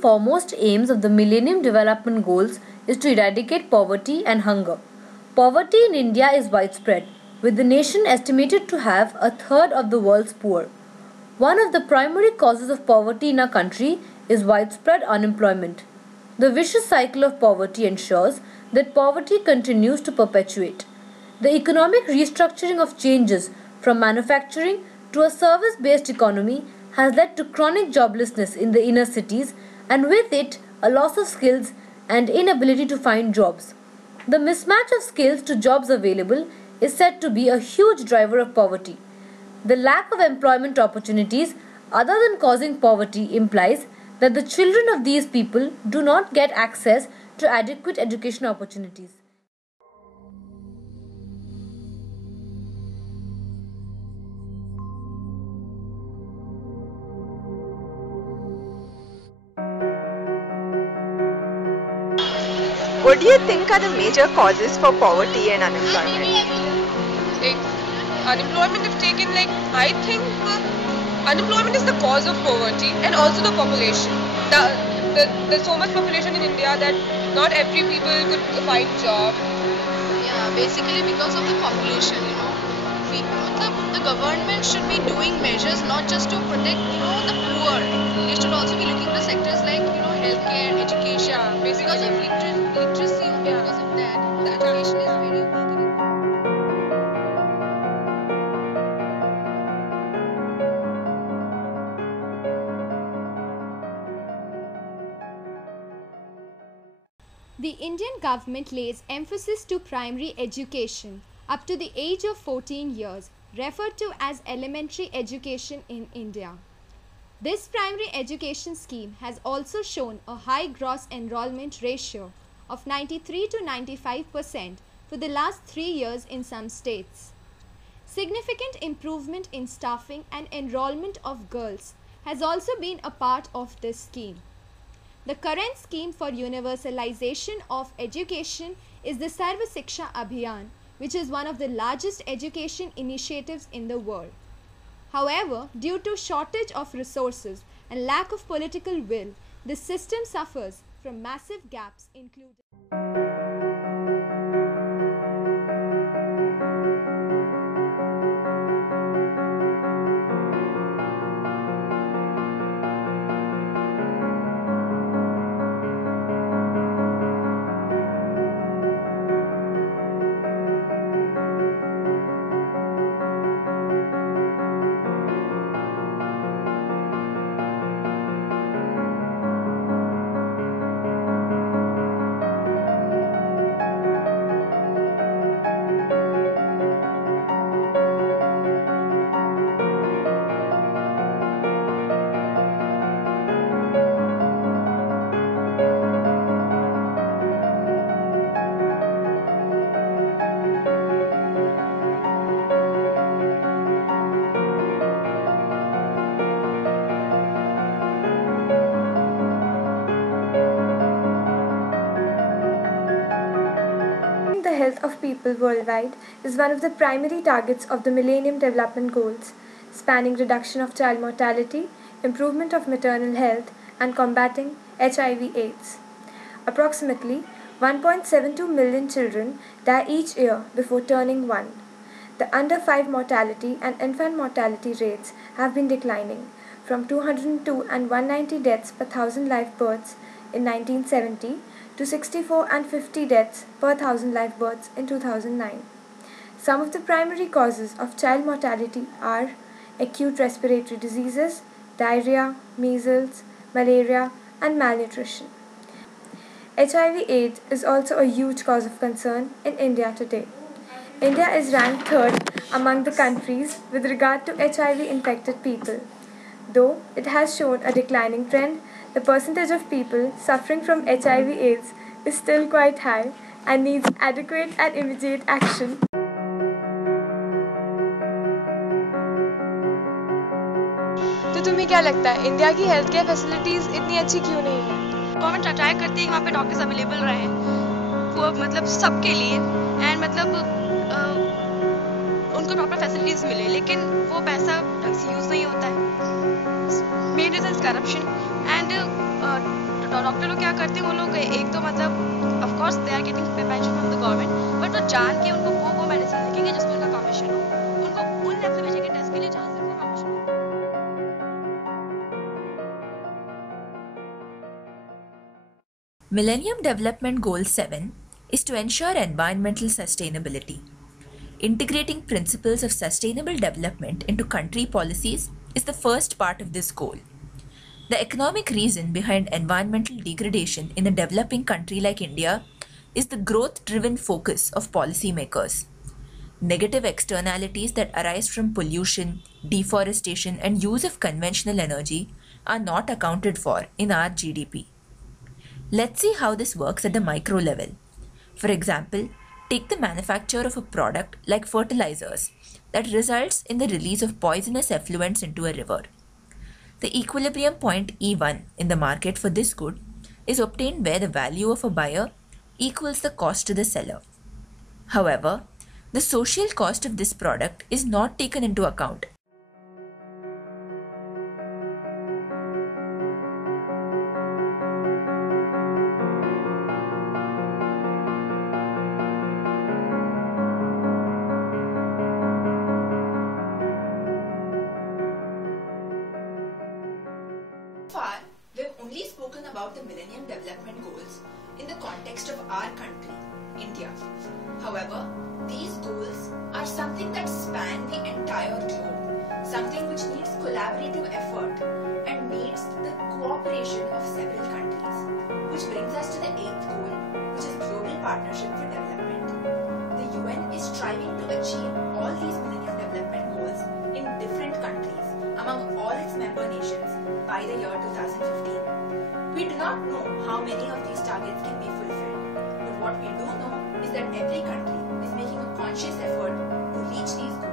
foremost aims of the Millennium Development Goals is to eradicate poverty and hunger. Poverty in India is widespread, with the nation estimated to have a third of the world's poor. One of the primary causes of poverty in our country is widespread unemployment. The vicious cycle of poverty ensures that poverty continues to perpetuate. The economic restructuring of changes from manufacturing to a service-based economy has led to chronic joblessness in the inner cities and with it a loss of skills and inability to find jobs. The mismatch of skills to jobs available is said to be a huge driver of poverty. The lack of employment opportunities other than causing poverty implies that the children of these people do not get access to adequate education opportunities. What do you think are the major causes for poverty and unemployment? Like unemployment, if taken, I think unemployment is the cause of poverty and also the population. There's so much population in India that not every people could find job. Yeah, basically because of the population, the government should be doing measures not just to protect, the poor. They should also be looking to sectors like, healthcare, education. Yeah, basically. Because of literacy, because of that, the education is very weak. The Indian government lays emphasis to primary education up to the age of 14 years, referred to as elementary education in India. This primary education scheme has also shown a high gross enrollment ratio of 93 to 95% for the last 3 years in some states. Significant improvement in staffing and enrollment of girls has also been a part of this scheme. The current scheme for universalization of education is the Sarva Shiksha Abhiyan, which is one of the largest education initiatives in the world. However, due to shortage of resources and lack of political will, the system suffers from massive gaps including the health of people worldwide is one of the primary targets of the Millennium Development Goals, spanning reduction of child mortality, improvement of maternal health, and combating HIV/AIDS. Approximately 1.72 million children die each year before turning 1. The under 5 mortality and infant mortality rates have been declining from 202 and 190 deaths per thousand live births in 1970 to 64 and 50 deaths per thousand live births in 2009. Some of the primary causes of child mortality are acute respiratory diseases, diarrhea, measles, malaria, and malnutrition. HIV/AIDS is also a huge cause of concern in India today. India is ranked third among the countries with regard to HIV-infected people. Though it has shown a declining trend, the percentage of people suffering from HIV/AIDS is still quite high and needs adequate and immediate action. तो तुम्हें क्या लगता है India की health care facilities इतनी अच्छी क्यों नहीं है? गवर्नमेंट ट्राई करती है कि वहाँ पे डॉक्टर्स अवेलेबल रहे वो मतलब सबके लिए एंड मतलब उनको प्रॉपर फैसिलिटीज मिले लेकिन वो पैसा ढंग से यूज नहीं होता है main reason is corruption and doctor लोग क्या करते हैं, वो लोग एक तो मतलब of course they are getting pension from the government, but वो जान के उनको वो मेडिसिन लिखेंगे जिसमें उनका कमीशन हो, उनको उन लैब से भेजेंगे टेस्ट के लिए जहाँ से उनका कमीशन हो। Millennium Development Goal 7 is to ensure environmental sustainability. Integrating principles of sustainable development into country policies is the first part of this goal. The economic reason behind environmental degradation in a developing country like India is the growth-driven focus of policymakers. Negative externalities that arise from pollution, deforestation, and use of conventional energy are not accounted for in our GDP. Let's see how this works at the micro level. For example, take the manufacture of a product like fertilizers that results in the release of poisonous effluents into a river. The equilibrium point E1 in the market for this good is obtained where the value of a buyer equals the cost to the seller. However, the social cost of this product is not taken into account. Far, we've only spoken about the Millennium Development Goals in the context of our country, India. However, these goals are something that span the entire globe, something which needs collaborative effort and needs the cooperation of several countries. Which brings us to the 8th goal, which is Global Partnership for Development. The UN is striving to achieve all these Millennium Development Goals in different countries among all its member nations by the year 2015. We do not know how many of these targets can be fulfilled, but what we do know is that every country is making a conscious effort to reach these goals.